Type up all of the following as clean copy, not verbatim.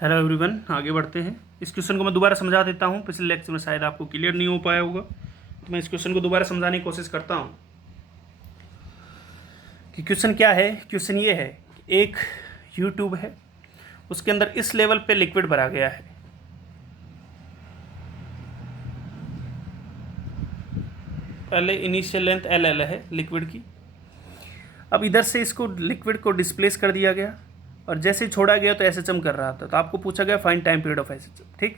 Hello everyone, आगे बढ़ते हैं। इस क्वेश्चन को मैं दोबारा समझा देता हूँ। पिछले लेक्चर में शायद आपको क्लियर नहीं हो पाया होगा, तो मैं इस क्वेश्चन को दोबारा समझाने की कोशिश करता हूँ कि क्वेश्चन क्या है। क्वेश्चन ये है कि एक यूट्यूब है, उसके अंदर इस लेवल पे लिक्विड भरा गया है। पहले इनिशियल लेंथ एल एल है लिक्विड की। अब इधर से इसको लिक्विड को डिस्प्लेस कर दिया गया और जैसे ही छोड़ा गया तो एसएचएम कर रहा था, तो आपको पूछा गया find time period of SHM. ठीक,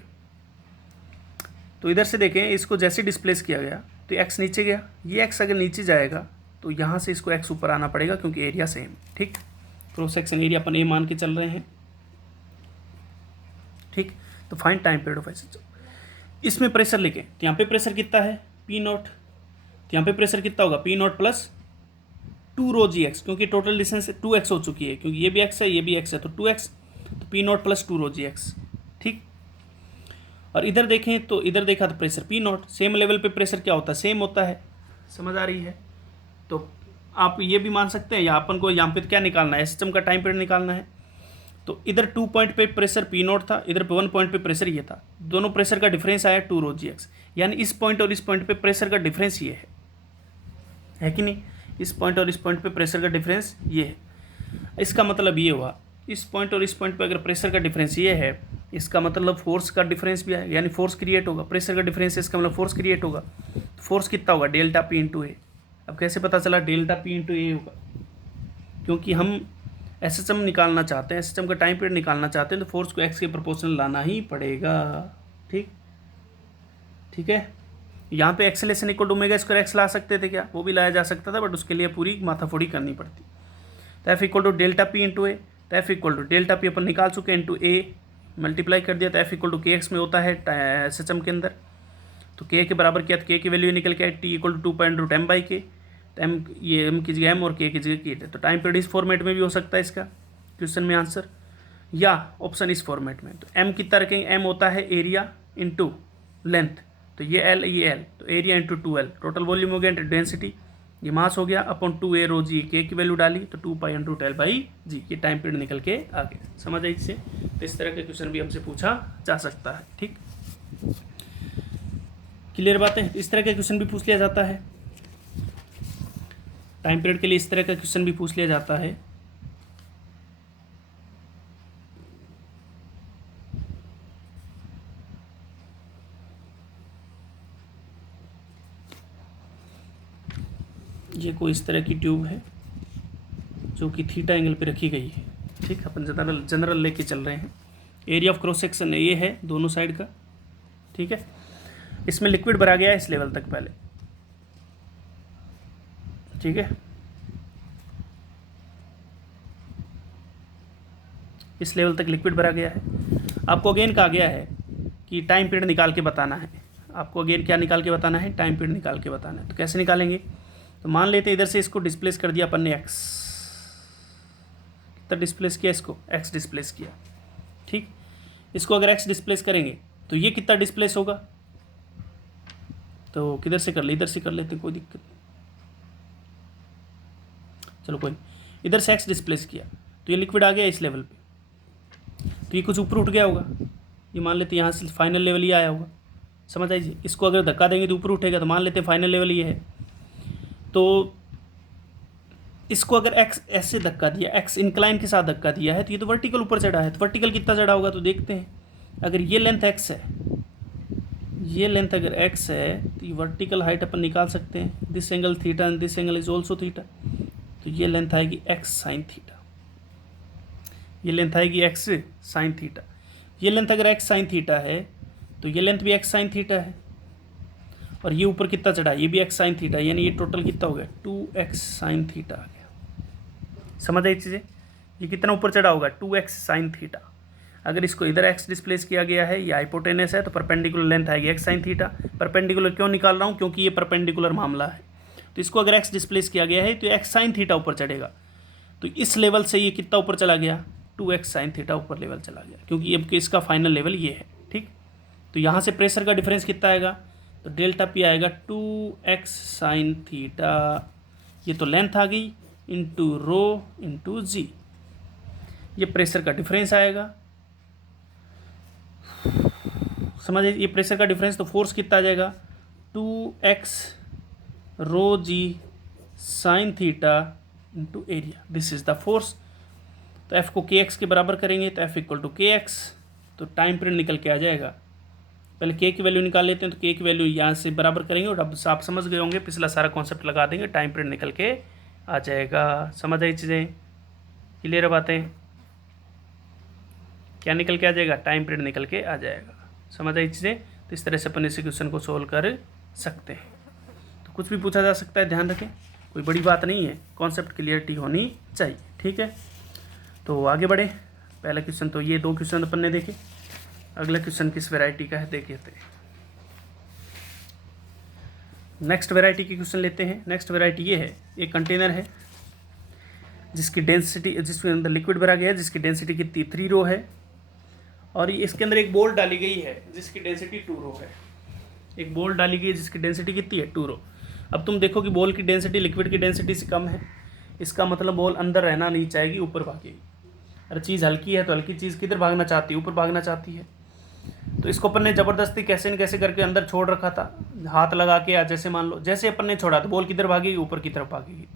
तो इधर से देखें, इसको जैसे डिस्प्लेस किया गया तो एक्स नीचे गया। ये एक्स अगर नीचे जाएगा तो यहाँ से इसको एक्स ऊपर आना पड़ेगा क्योंकि एरिया सेम। ठीक, क्रॉस सेक्शन एरिया अपन ए मान के चल रहे हैं। ठीक, तो find time period of SHM. इसमें प्रेशर लिखें तो यहाँ पे प्रेशर कितना है पी नॉट, तो यहाँ पे प्रेशर कितना होगा P not plus 2 rho g x, क्योंकि टोटल डिस्टेंस 2x हो चुकी है, क्योंकि ये भी x है ये भी x है, तो 2x, तो P not plus 2 rho g x. ठीक, और इधर देखें तो इधर देखा तो pressure P not, same level पे प्रेशर क्या होता है, सेम होता है। समझ आ रही है? तो आप ये भी मान सकते हैं, या अपन को यहाँ पे क्या निकालना है, सिस्टम का टाइम पीरियड निकालना है। तो इधर 2 पॉइंट पे प्रेशर पी नॉट था, इधर 1 पॉइंट पे प्रेशर ये था, दोनों प्रेशर का डिफरेंस आया 2 रो जी एक्स, यानी इस पॉइंट और इस पॉइंट पे प्रेशर का डिफरेंस ये है कि नहीं। इस पॉइंट और इस पॉइंट पे प्रेशर का डिफरेंस ये है। इसका मतलब ये हुआ, इस पॉइंट और इस पॉइंट पे अगर प्रेशर का डिफरेंस ये है, इसका मतलब फोर्स का डिफरेंस भी है, यानी फोर्स क्रिएट होगा। प्रेशर का डिफरेंस है, इसका मतलब फोर्स क्रिएट होगा। तो फोर्स कितना होगा डेल्टा पी इंटू ए। अब कैसे पता चला डेल्टा पी इंटू ए होगा, क्योंकि हम एसएचएम निकालना चाहते हैं, एसएचएम का टाइम पीरियड निकालना चाहते हैं, तो फोर्स को एक्स के प्रोपोर्शनल लाना ही पड़ेगा। ठीक, ठीक है। यहाँ पे acceleration equal to omega square x ला सकते थे क्या, वो भी लाया जा सकता था, बट उसके लिए पूरी माथाफोड़ी करनी पड़ती। तो F equal to delta P into A, तो F equal to delta P अपन निकाल चुके इंटू ए मल्टीप्लाई कर दिया, तो F equal to k x में होता है एसएचएम के अंदर। तो के के बराबर किया तो के की वैल्यू निकल के I T equal to 2.√m/k। तो एम, ये एम की जगह एम और के की जगह के। तो टाइम पीरियड इस फॉर्मेट में भी हो सकता है इसका क्वेश्चन में आंसर, या ऑप्शन इस फॉर्मेट में। तो एम कितना रखेंगे, एम होता है एरिया इंटू लेंथ, तो ये एल ये एल, तो area into 2l, total volume हो गया इंटू डेंसिटी, ये मास हो गया अपॉन 2a रो जी, के की वैल्यू डाली तो 2π/L/g, ये टाइम पीरियड निकल के आ गया। समझ आई इससे? तो इस तरह का क्वेश्चन भी हमसे पूछा जा सकता है। ठीक, क्लियर बात है? इस तरह का क्वेश्चन भी पूछ लिया जाता है टाइम पीरियड के लिए, इस तरह का क्वेश्चन भी पूछ लिया जाता है। ये कोई इस तरह की ट्यूब है जो कि थीटा एंगल पे रखी गई है। ठीक, अपन जनरल लेके चल रहे हैं। एरिया ऑफ क्रॉस सेक्शन ये है दोनों साइड का। ठीक है, इसमें लिक्विड भरा गया है इस लेवल तक पहले। ठीक है, इस लेवल तक लिक्विड भरा गया है। आपको अगेन कहा गया है कि टाइम पीरियड निकाल के बताना है। आपको अगेन क्या निकाल के बताना है, टाइम पीरियड निकाल के बताना है। तो कैसे निकालेंगे, तो मान लेते हैं इधर से इसको डिस्प्लेस कर दिया अपन ने एक्स, कितना डिस्प्लेस किया, इसको एक्स डिस्प्लेस किया। ठीक, इसको अगर एक्स डिस्प्लेस करेंगे तो ये कितना डिस्प्लेस होगा, तो किधर से कर ले, इधर से कर लेते, कोई दिक्कत नहीं, चलो कोई नहीं। इधर से एक्स डिस्प्लेस किया तो ये लिक्विड आ गया इस लेवल पे, तो ये कुछ ऊपर उठ गया होगा। ये मान लेते यहाँ से फाइनल लेवल ये आया होगा। समझ आइए, इसको अगर धक्का देंगे तो ऊपर उठेगा, तो मान लेते हैं फाइनल लेवल ये है। तो इसको अगर एक्स ऐसे धक्का दिया, एक्स इंक्लाइन के साथ धक्का दिया है, तो ये तो वर्टिकल ऊपर चढ़ा है। तो वर्टिकल कितना चढ़ा होगा, तो देखते हैं। अगर ये लेंथ एक्स है, ये लेंथ अगर एक्स है, तो ये वर्टिकल हाइट अपन निकाल सकते हैं। This angle theta and this angle is also theta, तो ये लेंथ आएगी एक्स साइन थीटा। ये लेंथ आएगी एक्स साइन थीटा। ये लेंथ अगर एक्स साइन थीटा है तो ये लेंथ भी एक्स साइन थीटा है, और ये ऊपर कितना चढ़ा, ये भी एक्स साइन थीटा, यानी ये टोटल कितना हो गया 2x साइन थीटा आ गया। समझ आई चीज़ें? ये कितना ऊपर चढ़ा होगा 2x साइन थीटा। अगर इसको इधर x डिस्प्लेस किया गया है, ये हाइपोटेनस है, तो परपेंडिकुलर लेंथ आएगी x साइन थीटा। परपेंडिकुलर क्यों निकाल रहा हूँ, क्योंकि ये परपेंडिकुलर मामला है। तो इसको अगर x डिस्प्लेस किया गया है तो x साइन थीटा ऊपर चढ़ेगा। तो इस लेवल से ये कितना ऊपर चला गया, 2x साइन थीटा ऊपर लेवल चला गया, क्योंकि अब इसका फाइनल लेवल ये है। ठीक, तो यहाँ से प्रेशर का डिफरेंस कितना आएगा, तो डेल्टा पी आएगा 2x साइन थीटा, ये तो लेंथ आ गई, इंटू रो इंटू जी, ये प्रेशर का डिफरेंस आएगा। समझिए ये प्रेशर का डिफरेंस, तो फोर्स कितना आ जाएगा 2x rho g sine theta into area, this is the force. तो F को kx के बराबर करेंगे तो F इक्वल टू kx, तो टाइम पीरियड निकल के आ जाएगा। पहले k की वैल्यू निकाल लेते हैं, तो k की वैल्यू यहाँ से बराबर करेंगे और अब आप समझ गए होंगे, पिछला सारा कॉन्सेप्ट लगा देंगे, टाइम पीरियड निकल के आ जाएगा। समझ आई चीज़ें, क्लियर है बातें, क्या निकल के आ जाएगा, टाइम पीरियड निकल के आ जाएगा। समझ आई चीज़ें, तो इस तरह से अपन इस क्वेश्चन को सोल्व कर सकते हैं। तो कुछ भी पूछा जा सकता है, ध्यान रखें, कोई बड़ी बात नहीं है, कॉन्सेप्ट क्लियरिटी होनी चाहिए, ठीक है। तो आगे बढ़े, पहला क्वेश्चन तो ये 2 क्वेश्चन अपन ने देखे, अगला क्वेश्चन किस वैरायटी का है देखे थे। नेक्स्ट वैरायटी की क्वेश्चन लेते हैं। नेक्स्ट वैरायटी ये है, एक कंटेनर है जिसकी डेंसिटी, जिसके अंदर लिक्विड भरा गया है, जिसकी डेंसिटी कितनी 3 रो है, और इसके अंदर एक बॉल डाली गई है जिसकी डेंसिटी 2 रो है। एक बॉल डाली गई है जिसकी डेंसिटी कितनी है 2 रो। अब तुम देखो कि बॉल की डेंसिटी लिक्विड की डेंसिटी से कम है, इसका मतलब बॉल अंदर रहना नहीं चाहेगी, ऊपर भागेगी। अरे चीज़ हल्की है तो हल्की चीज़ किधर भागना चाहती है, ऊपर भागना चाहती है। तो इसको अपन ने ज़बरदस्ती कैसे न कैसे करके अंदर छोड़ रखा था, हाथ लगा के, या जैसे मान लो जैसे अपन ने छोड़ा तो बॉल किधर भागेगी, ऊपर की तरफ भागेगी।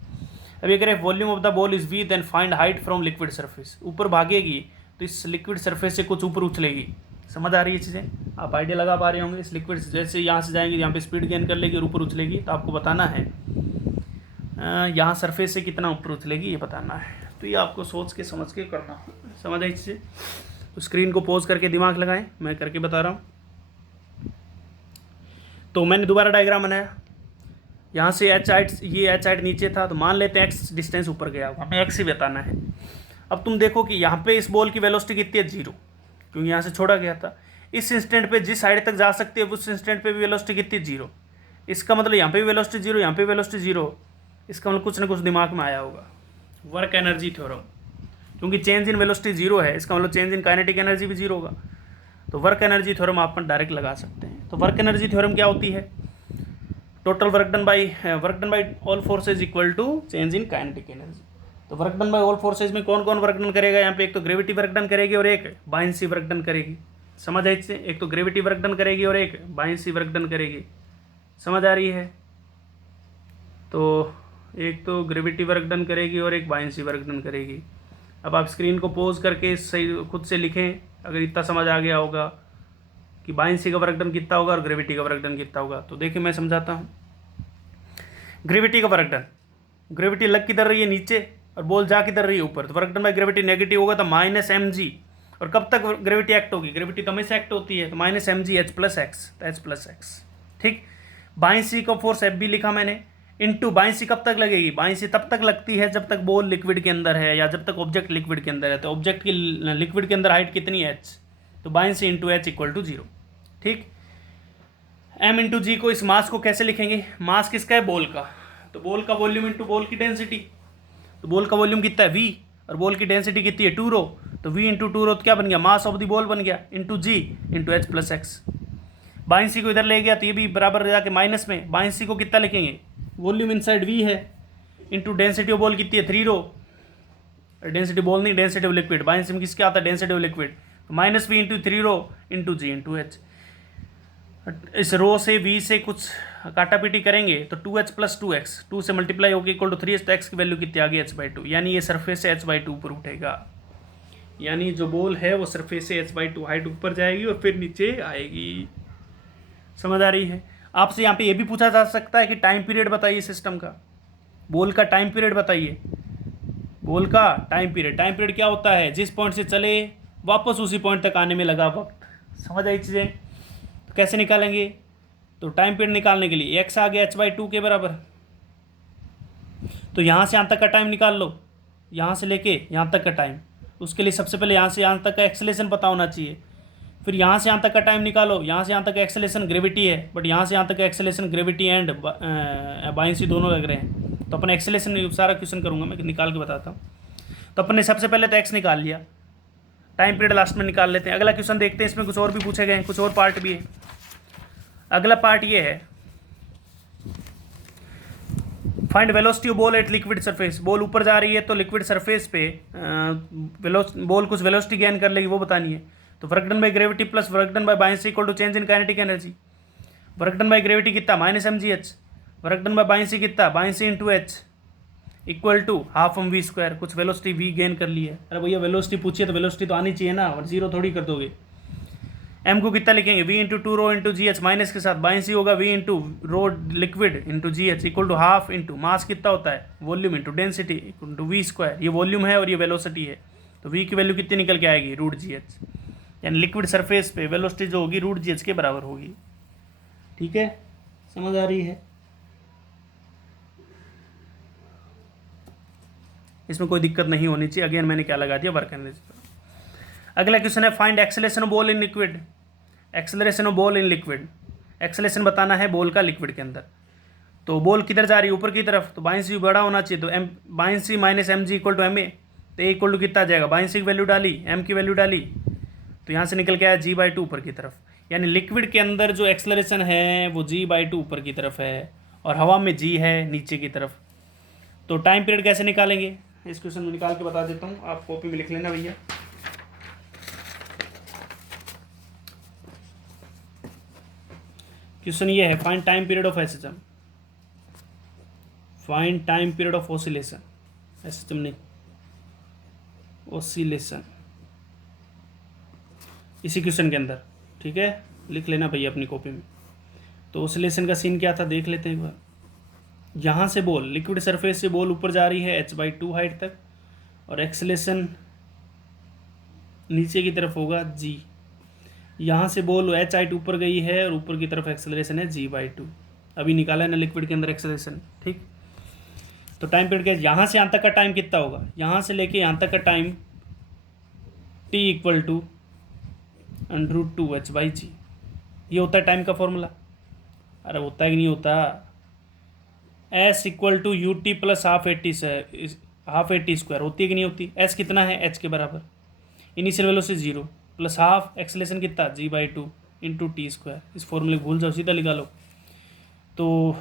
अब ये करें volume of the ball is V, then find height from liquid surface. ऊपर भागेगी तो इस लिक्विड सरफेस से कुछ ऊपर उछलेगी। समझ आ रही है चीज़ें, आप आइडिया लगा पा रहे होंगे। इस लिक्विड जैसे यहाँ से जाएंगे, यहाँ पे स्पीड गेन कर लेगी और ऊपर उछलेगी, तो आपको बताना है यहाँ सरफेस से कितना ऊपर उछलेगी, ये बताना है। तो ये आपको सोच के समझ के करना है। समझ आई चीज़ें, तो स्क्रीन को पॉज करके दिमाग लगाएं, मैं करके बता रहा हूँ। तो मैंने दोबारा डायग्राम बनाया, यहाँ से एच हाइट, ये एच हाइट नीचे था, तो मान लेते हैं एक्स डिस्टेंस ऊपर गया होगा, हमें एक्स ही बताना है। अब तुम देखो कि यहाँ पे इस बॉल की वेलोसिटी कितनी है 0, क्योंकि यहाँ से छोड़ा गया था। इस इंस्टेंट पे जिस साइड तक जा सकती है उस इंस्टेंट पे भी वेलोसिटी कितनी 0। इसका मतलब यहाँ पे भी वेलोसिटी 0, यहाँ पे वेलोसिटी 0। इसका मतलब कुछ ना कुछ दिमाग में आया होगा, वर्क एनर्जी थ्योरम, क्योंकि चेंज इन वेलोसिटी 0 है, इसका मतलब चेंज इन काइनेटिक एनर्जी भी 0 होगा। तो वर्क एनर्जी थ्योरम आप डायरेक्ट लगा सकते हैं। तो वर्क एनर्जी थ्योरम क्या होती है, total work done by all forces equal to change in kinetic energy. तो work done by all forces में कौन कौन वर्क डन करेगा, यहाँ पे एक तो ग्रेविटी वर्क डन करेगी और एक बायंसी वर्क डन करेगी। समझ आई इससे, एक तो ग्रेविटी वर्क डन करेगी और एक बायंसी वर्क डन करेगी। समझ आ रही है, तो एक तो ग्रेविटी वर्क डन करेगी और एक बायंसी वर्क डन करेगी। अब आप स्क्रीन को पॉज करके सही खुद से लिखें, अगर इतना समझ आ गया होगा कि बायंसी का वर्क डन कितना होगा और ग्रेविटी का वर्क डन कितना होगा। तो देखिए मैं समझाता हूँ। ग्रेविटी का वर्क डन, ग्रेविटी लग किधर रही है नीचे और बॉल जा किधर रही है ऊपर, तो work done by gravity negative होगा, तो -mg। और कब तक ग्रेविटी एक्ट होगी, ग्रेविटी तो हमेशा एक्ट होती है, तो -mg h + x, तो h + x, ठीक। बायंसी का फोर्स एफ भी लिखा मैंने, इनटू बायंसी कब तक लगेगी, बायंसी तब तक लगती है जब तक बॉल लिक्विड के अंदर है या जब तक ऑब्जेक्ट लिक्विड के अंदर है। तो ऑब्जेक्ट की लिक्विड के अंदर हाइट कितनी है h, तो buoyancy into h equal to 0, ठीक। m इंटू जी को, इस मास को कैसे लिखेंगे, मास किसका है, बॉल का, तो बॉल का वॉल्यूम इंटू बॉल की डेंसिटी। तो बॉल का वॉल्यूम कितना है v और बॉल की डेंसिटी कितनी है 2 रो, तो v इंटू 2 रो तो क्या बन गया, मास ऑफ द बॉल बन गया, इंटू जी इंटू h + x। बायंसी को इधर ले गया तो ये भी बराबर जाके माइनस में, बायंसी को कितना लिखेंगे, वॉल्यूम इनसाइड v है इंटू डेंसिटी ऑफ बॉल कितनी है 3 रो, डेंसिटी बॉल नहीं डेंसिटी ऑफ लिक्विड, बायंसी में किसके आता है डेंसिटी ऑफ लिक्विड, तो -v इंटू 3 रो इंटू जी इंटू h। इस रो से v से कुछ काटा पीटी करेंगे तो 2h + 2x, 2 से मल्टीप्लाई होकर इक्वल टू 3h, तो x की वैल्यू कितनी आ गई h/2, यानी ये सरफेस से h/2 ऊपर उठेगा, यानी जो बॉल है वो सरफेस से h/2 हाइट ऊपर जाएगी और फिर नीचे आएगी। समझ आ रही है। आपसे यहाँ पे ये भी पूछा जा सकता है कि टाइम पीरियड बताइए सिस्टम का, बॉल का टाइम पीरियड बताइए, बॉल का टाइम पीरियड क्या होता है, जिस पॉइंट से चले वापस उसी पॉइंट तक आने में लगा वक्त। समझ आई चीज़ें, तो कैसे निकालेंगे, तो टाइम पीरियड निकालने के लिए x आ गया h/2 के बराबर, तो यहाँ से यहाँ तक का टाइम निकाल लो, यहाँ से लेके यहाँ तक का टाइम। उसके लिए सबसे पहले यहाँ से यहाँ तक का एक्सेलेरेशन पता होना चाहिए, फिर यहाँ से यहाँ तक का टाइम निकालो, यहाँ से यहाँ तक का एक्सेलेरेशन ग्रेविटी है, बट यहाँ से यहाँ तक का एक्सेलेरेशन ग्रेविटी एंड बायंसी दोनों लग रहे हैं, तो अपन एक्सेलेरेशन सारा क्वेश्चन करूँगा मैं, निकाल के बताता हूँ। तो अपन ने सबसे पहले तो x निकाल लिया, टाइम पीरियड लास्ट में निकाल लेते हैं। अगला क्वेश्चन देखते हैं, इसमें कुछ और भी पूछे गए हैं, कुछ और पार्ट भी है। अगला पार्ट ये है, find velocity of ball at liquid surface. Ball ऊपर जा रही है तो लिक्विड सरफेस पे बॉल कुछ वेलोसिटी गेन कर लेगी, वो बतानी है। तो work done by gravity plus work done by buoyancy equal to change in kinetic energy. Work done by gravity कितना minus mgh, work done by buoyancy कितना buoyancy into h equal to half m v square. कुछ velocity v gain कर ली है। अरे भैया velocity पूछिए तो velocity तो आनी चाहिए ना, और जीरो थोड़ी कर दोगे। एम को कितना लिखेंगे V into two rho into g h minus के साथ बायनेंसी होगा V into rho liquid into g h equal to half into mass कितना होता है volume into density equal to V square. ये वॉल्यूम है और ये वेलोसिटी है, तो वी की वैल्यू कितनी निकल के आएगी रूट जी एच, यानी लिक्विड सरफेस पे वेलोसिटी जो होगी रूट जी एच के बराबर होगी। ठीक है, समझ आ रही है? इसमें कोई दिक्कत नहीं होनी चाहिए। अगेन मैंने क्या लगा दिया वर्क एनर्जी। अगला क्वेश्चन है find acceleration of ball in liquid. Acceleration of ball in liquid, acceleration बताना है बॉल का लिक्विड के अंदर। तो बॉल किधर जा रही है ऊपर की तरफ, तो बायनेंसी बड़ा होना चाहिए, तो m buoyancy minus m g equal to m a, तो ए इक्वल टू कितना आ जाएगा बायनेंसी की वैल्यू डाली एम की वैल्यू डाली, तो यहाँ से निकल के आया g/2 ऊपर की तरफ। यानी लिक्विड के अंदर जो एक्सेलरेशन है वो g/2 ऊपर की तरफ है और हवा में g है नीचे की तरफ। तो टाइम पीरियड कैसे निकालेंगे, इस क्वेश्चन में निकाल के बता देता हूँ, आप कॉपी में लिख लेना भैया। क्वेश्चन ये है find time period of a system, find time period of oscillation, a system नहीं ऑसिलेशन, इसी क्वेश्चन के अंदर। ठीक है, लिख लेना भैया अपनी कॉपी में। तो ऑसिलेशन का सीन क्या था देख लेते हैं एक बार। यहाँ से बॉल लिक्विड सरफेस से बॉल ऊपर जा रही है h/2 हाइट तक, और एक्सेलेरेशन नीचे की तरफ होगा g। यहाँ से बॉल h हाइट ऊपर गई है और ऊपर की तरफ एक्सेलरेशन है g/2। अभी निकाला है ना लिक्विड के अंदर एक्सेलरेशन। ठीक, तो टाइम पीरियड क्या, यहाँ से यहाँ तक का टाइम कितना होगा, यहाँ से लेके यहाँ तक का time t equal to √2h/g। ये होता है टाइम का फॉर्मूला। अरे होता है कि नहीं होता, s equal to u t plus half a t square होती है कि नहीं होती। s कितना है h के बराबर, initial velocity 0 plus half acceleration कितना g/2 इंटू टी स्क्वायर। इस फॉर्मूले भूल जाओ, सीधा निकालो। तो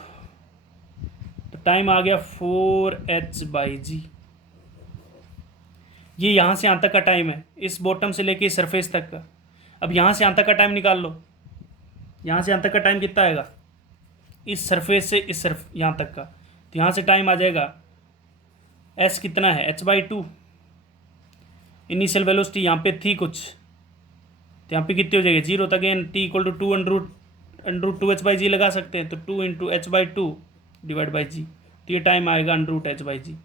टाइम आ गया 4h/g। ये यहाँ से यहाँ तक का टाइम है, इस बॉटम से लेके इस सरफेस तक का। अब यहाँ से यहाँ तक का टाइम निकाल लो, यहाँ से यहाँ तक का टाइम कितना आएगा, इस सरफेस से इस यहाँ तक का। तो यहाँ से टाइम आ जाएगा s कितना है h/2, इनिशियल वेलोसिटी यहाँ पे थी कुछ, तो यहाँ पे कितनी हो जाएगी 0 तक। Again t equal to √2h/g लगा सकते हैं, तो 2 into h/2 divide by g, तो ये टाइम आएगा √h/g।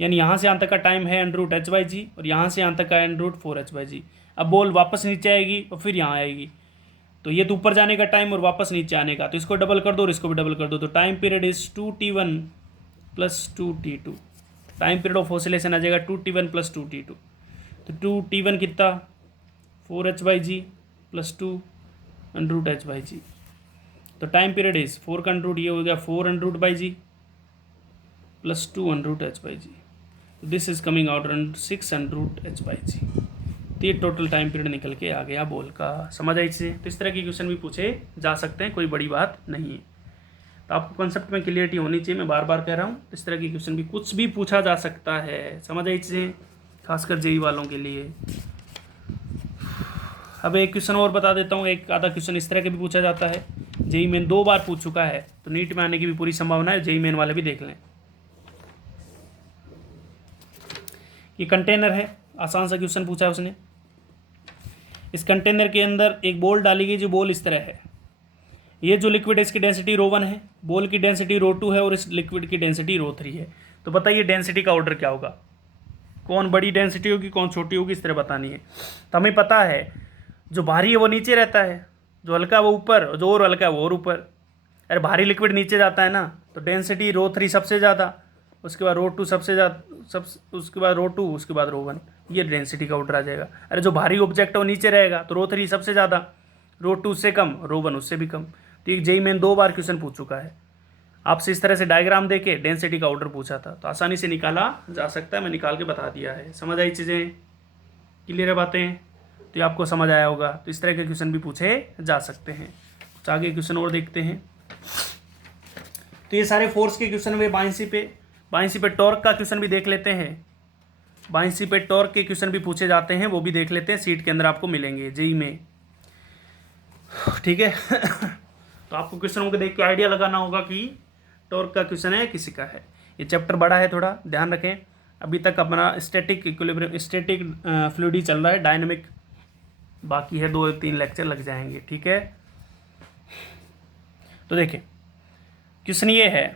यानी यहाँ से यहाँ तक का टाइम है √h/g और यहाँ से यहाँ तक का है √4h/g। अब बॉल वापस नीचे आएगी और फिर यहाँ आएगी, तो ये तो ऊपर जाने का टाइम और वापस नीचे आने का, तो इसको डबल कर दो और इसको भी डबल कर दो, तो time period is 2t1 plus 2t2। Time period of oscillation आ जाएगा 2t1 प्लस 2t2। तो 2t1 कितना 4h/g प्लस 2 √h/g। तो टाइम पीरियड इज 4 का √ ये हो गया 4 √/g plus 2 √h/g। This is coming out 6 √h/g। तो ये टोटल टाइम पीरियड निकल के आ गया बॉल का। समझ आई चीज़ें? तो इस तरह के क्वेश्चन भी पूछे जा सकते हैं, कोई बड़ी बात नहीं है। तो आपको कंसेप्ट में क्लियरिटी होनी चाहिए, मैं बार बार कह रहा हूँ। इस तरह के क्वेश्चन भी कुछ भी पूछा जा सकता है। समझ आई चीज़ें, खासकर जेई वालों के लिए। अब एक क्वेश्चन और बता देता हूँ, एक आधा क्वेश्चन इस तरह के भी पूछा जाता है। जेई मेन 2 बार पूछ चुका है, तो नीट में आने की भी पूरी संभावना है। जेई मेन वाले भी देख लें। ये कंटेनर है, आसान सा क्वेश्चन पूछा है उसने। इस कंटेनर के अंदर एक बॉल डाली गई, जो बॉल इस तरह है। ये जो लिक्विड है इसकी डेंसिटी ρ1 है, बॉल की डेंसिटी ρ2 है और इस लिक्विड की डेंसिटी ρ3 है। तो बताइए डेंसिटी का ऑर्डर क्या होगा, कौन बड़ी डेंसिटी होगी कौन छोटी होगी, इस तरह बतानी है। तो हमें पता है जो भारी है वो नीचे रहता है, जो हल्का है वो ऊपर, और जो और हल्का है वो और ऊपर। अरे भारी लिक्विड नीचे जाता है ना, तो डेंसिटी ρ3 सबसे ज़्यादा, उसके बाद ρ2 सबसे ज़्यादा, उसके बाद ρ2, उसके बाद ρ1। ये डेंसिटी का ऑर्डर आ जाएगा। अरे जो भारी ऑब्जेक्ट है वो नीचे रहेगा, तो ρ3 सबसे ज़्यादा, ρ2 उससे कम, ρ1 उससे भी कम। तो ये जेईई मेन 2 बार क्वेश्चन पूछ चुका है। आपसे इस तरह से डायग्राम देके डेंसिटी का ऑर्डर पूछा था, तो आसानी से निकाला जा सकता है। मैं निकाल के बता दिया है। समझ आई चीज़ें, क्लियर है बातें? तो ये आपको समझ आया होगा। तो इस तरह के क्वेश्चन भी पूछे जा सकते हैं। कुछ आगे क्वेश्चन और देखते हैं। तो ये सारे फोर्स के क्वेश्चन हुए बायनेंसी पे। बायनेंसी पे टॉर्क का क्वेश्चन भी देख लेते हैं। बाईं सी पे टॉर्क के क्वेश्चन भी पूछे जाते हैं, वो भी देख लेते हैं, सीट के अंदर आपको मिलेंगे जेई में, ठीक है। तो आपको क्वेश्चनों को देख के आइडिया लगाना होगा कि टॉर्क का क्वेश्चन है किसी का है। ये चैप्टर बड़ा है, थोड़ा ध्यान रखें। अभी तक अपना स्टैटिक इक्विलिब्रियम, स्टैटिक फ्लूइड चल रहा है, डायनेमिक बाकी है, 2-3 लेक्चर लग जाएंगे, ठीक है। तो देखिए क्वेश्चन ये है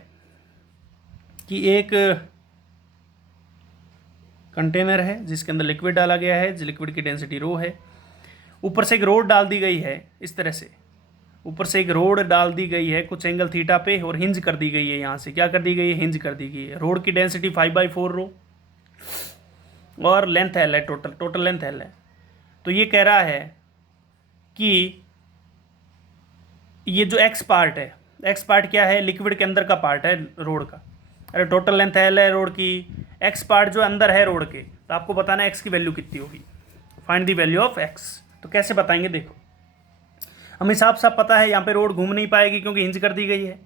कि एक कंटेनर है जिसके अंदर लिक्विड डाला गया है, लिक्विड की डेंसिटी रो है, ऊपर से एक रोड डाल दी गई है, इस तरह से ऊपर से एक रोड डाल दी गई है कुछ एंगल थीटा पे, और हिंज कर दी गई है, यहाँ से क्या कर दी गई है, हिंज कर दी गई है। रोड की डेंसिटी 5/4 रो और लेंथ एल है, टोटल लेंथ एल है। तो ये कह रहा है कि ये जो एक्स पार्ट है, एक्स पार्ट क्या है, लिक्विड के अंदर का पार्ट है रोड का। अरे टोटल लेंथ एल है रोड की, एक्स पार्ट जो अंदर है रोड के, तो आपको बताना है एक्स की वैल्यू कितनी होगी, find the value of x. तो कैसे बताएंगे, देखो हमें साफ साफ पता है यहाँ पे रोड घूम नहीं पाएगी क्योंकि हिंज कर दी गई है,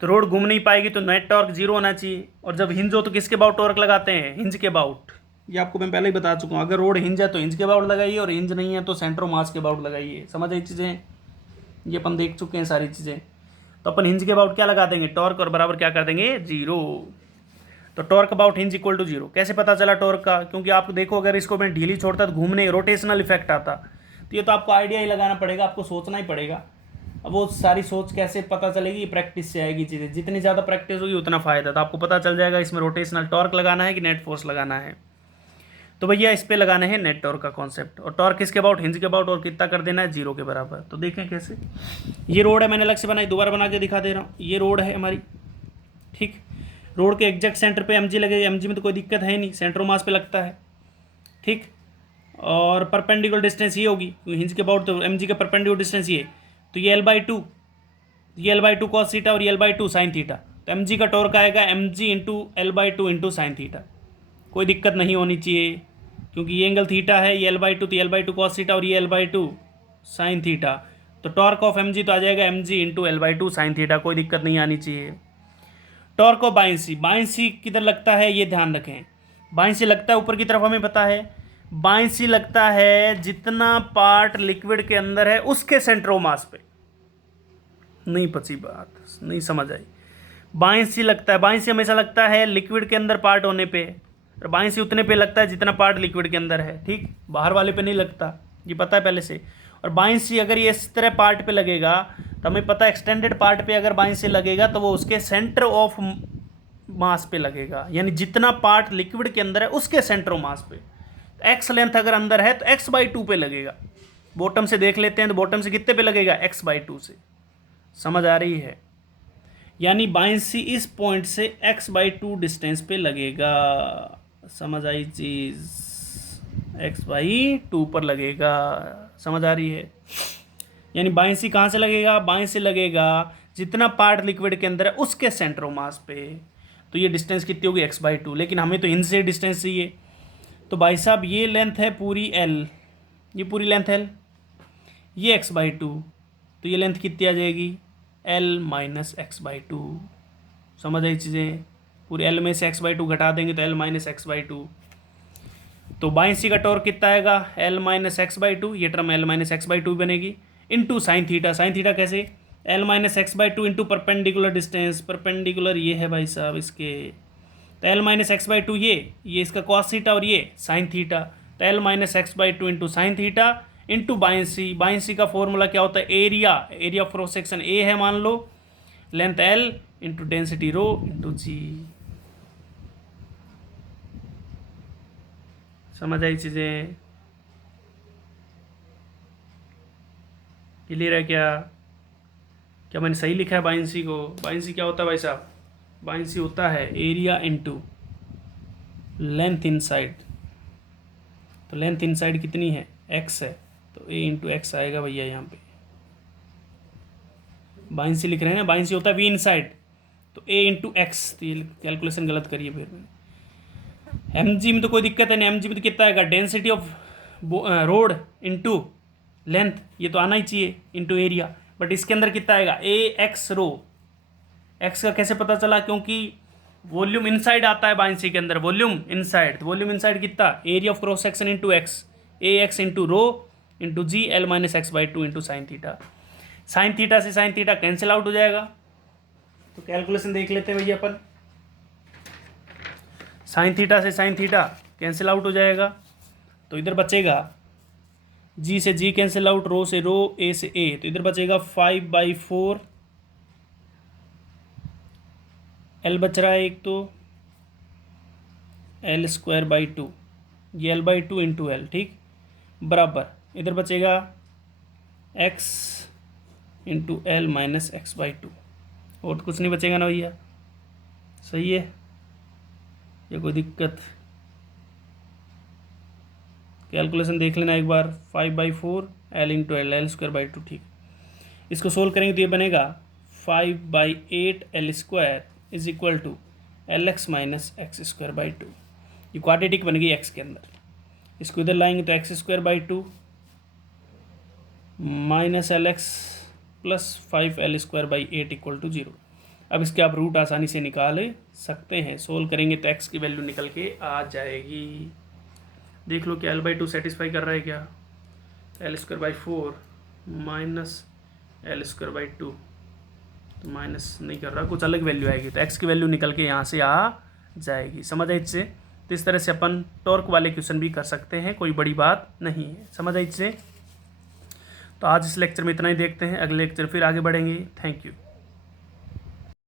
तो रोड घूम नहीं पाएगी तो नेट टॉर्क 0 होना चाहिए। और जब हिंज हो तो किसके अबाउट टॉर्क लगाते हैं, हिंज के अबाउट। ये आपको मैं पहले ही बता चुका हूँ, अगर रोड हिंज है तो हिंज के अबाउट लगाइए, और हिंज नहीं है तो सेंटर ऑफ मास के अबाउट लगाइए। समझ आई चीज़ें, ये अपन देख चुके हैं सारी चीज़ें। तो अपन हिंज के अबाउट क्या लगा देंगे, टॉर्क, और बराबर क्या कर देंगे, 0। तो torque about hinge equal to 0। कैसे पता चला टॉर्क का, क्योंकि आप देखो अगर इसको मैं ढीली छोड़ता तो घूमने रोटेशनल इफेक्ट आता, तो ये तो आपको आइडिया ही लगाना पड़ेगा, आपको सोचना ही पड़ेगा। अब वो सारी सोच कैसे पता चलेगी, प्रैक्टिस से आएगी चीज़ें, जितनी ज़्यादा प्रैक्टिस होगी उतना फ़ायदा। तो आपको पता चल जाएगा इसमें रोटेशनल टॉर्क लगाना है कि नेट फोर्स लगाना है। तो भैया इस पे लगाने हैं नेट टॉर्क का कॉन्सेप्ट, और टॉर्क किसके अबाउट, हिंज के अबाउट, और कितना कर देना है, 0 के बराबर। तो देखें कैसे, ये रोड है, मैंने अलग से बनाई, दोबारा बना के दिखा दे रहा हूँ। ये रोड है हमारी, ठीक, रोड के एग्जैक्ट सेंटर पे mg लगेगा, mg में तो कोई दिक्कत है नहीं, सेंटर मास पे लगता है, ठीक। और परपेंडिकुलर डिस्टेंस ये होगी, हिंज के अबाउट तो mg का परपेंडिकुलर डिस्टेंस ये, तो ये L/2, ये L/2 cos थीटा और ये L/2 sin थीटा। तो mg का टॉर्क आएगा mg into L/2 into sine theta. कोई दिक्कत नहीं होनी चाहिए क्योंकि ये एंगल थीटा है, ये L/2 तो ये L/2 cos थीटा और ये L/2 साइन थीटा। तो टॉर्क ऑफ mg तो आ जाएगा mg into L/2 sine theta, कोई दिक्कत नहीं आनी चाहिए। टॉर्क ऑफ बाइन सी किधर लगता है, ये ध्यान रखें, बाइन सी लगता है ऊपर की तरफ, हमें पता है बाइन सी लगता है जितना पार्ट लिक्विड के अंदर है उसके सेंटर ऑफ मास पे। नहीं पची बात, नहीं समझ आई। बाइन सी लगता है, बाइन सी हमेशा लगता है लिक्विड के अंदर पार्ट होने पे, और बाइन सी उतने पे लगता है जितना पार्ट लिक्विड के अंदर है, ठीक, बाहर वाले पे नहीं लगता, ये पता है पहले से। और बाइन सी अगर ये इस तरह पार्ट पे लगेगा तो हमें पता है एक्सटेंडेड पार्ट पे अगर बाइन सी लगेगा तो वो उसके सेंटर ऑफ मास पे लगेगा, यानी जितना पार्ट लिक्विड के अंदर है उसके सेंटर ऑफ मास पे। एक्स लेंथ अगर अंदर है तो x/2 पे लगेगा। बॉटम से देख लेते हैं, तो बॉटम से कितने पे लगेगा, x/2 से। समझ आ रही है, यानी बाइन सी इस पॉइंट से x/2 डिस्टेंस पे लगेगा। समझ आई चीज, x/2 पर लगेगा। समझ आ रही है, यानी बाइन सी कहाँ से लगेगा, बाइन से लगेगा जितना पार्ट लिक्विड के अंदर है उसके सेंटर ऑफ मास पे। तो ये डिस्टेंस कितनी होगी, x/2, लेकिन हमें तो हिंज से डिस्टेंस चाहिए। तो भाई साहब ये लेंथ है पूरी l, ये पूरी लेंथ l, ये x/2, तो ये लेंथ कितनी आ जाएगी, l माइनस x/2। समझ आई चीज़ें, पूरी l में से x/2 घटा देंगे तो l माइनस x/2। तो बाइन सी का टॉर्क कितना आएगा, l माइनस x/2, ये टर्म l माइनस x/2 बनेगी, into sine theta. Sine theta कैसे, l minus x/2 into perpendicular distance, perpendicular ये है भाई साहब इसके, तो l माइनस x/2 ये इसका कॉस थीटा और ये साइन थीटा। तो l minus x/2 into sine theta into buoyancy. Buoyancy का फॉर्मूला क्या होता है, area of cross section a है मान लो, length l into density rho into g। समझ आई चीज़ें, क्लियर है क्या, क्या मैंने सही लिखा है बाइन सी को। बाइन सी क्या होता है भाई साहब, बाइन सी होता है एरिया इंटू लेंथ इनसाइड। तो लेंथ इनसाइड कितनी है, x है, तो a इंटू एक्स आएगा भैया यहाँ पे। बाइन सी लिख रहे हैं ना, बाइन सी होता है v इनसाइड, तो a इंटू एक्स। तो ये कैलकुलेशन गलत करिए फिर, mg में तो कोई दिक्कत है नहीं, mg में तो कितना आएगा, density of road into length, ये तो आना ही चाहिए, इंटू एरिया। बट इसके अंदर कितना आएगा, a x रो। x का कैसे पता चला, क्योंकि वॉल्यूम इनसाइड आता है बाइंसी के अंदर, वॉल्यूम इनसाइड, तो वॉल्यूम इनसाइड कितना, area of cross section into x, A x into rho into G L minus x by two into sine theta. Sine theta से साइन थीटा कैंसिल आउट हो जाएगा, तो कैलकुलेशन देख लेते हैं भैया अपन। साइन थीटा से साइन थीटा कैंसिल आउट हो जाएगा, तो इधर बचेगा जी से जी कैंसिल आउट, रो से रो, ए से ए, तो इधर बचेगा 5/4 एल बच रहा है एक, तो एल स्क्वायर बाई टू, ये L by two into L, ठीक, बराबर इधर बचेगा x into L minus x by two, और तो कुछ नहीं बचेगा ना भैया, सही है, ये कोई दिक्कत, कैलकुलेशन देख लेना एक बार, 5/4 L into L, L square by two, ठीक, इसको सोल्व करेंगे तो ये बनेगा 5/8 L square is equal to L x minus x square by two, ये क्वाड्रेटिक बन गई एक्स के अंदर, इसको इधर लाएंगे तो x square by two minus L x plus 5 L square by 8 equal to 0। अब इसके आप रूट आसानी से निकाल सकते हैं, सोल्व करेंगे तो एक्स की वैल्यू निकल के आ जाएगी। देख लो कि एल बाई टू सेटिस्फाई कर रहा है क्या, L square by 4 minus L square by to, तो माइनस नहीं कर रहा, कुछ अलग वैल्यू आएगी, तो एक्स की वैल्यू निकल के यहाँ से आ जाएगी। समझ आई इससे, तो इस तरह से अपन टॉर्क वाले क्वेश्चन भी कर सकते हैं, कोई बड़ी बात नहीं है। समझ आई इससे, तो आज इस लेक्चर में इतना ही, देखते हैं अगले लेक्चर फिर आगे बढ़ेंगे। Thank you.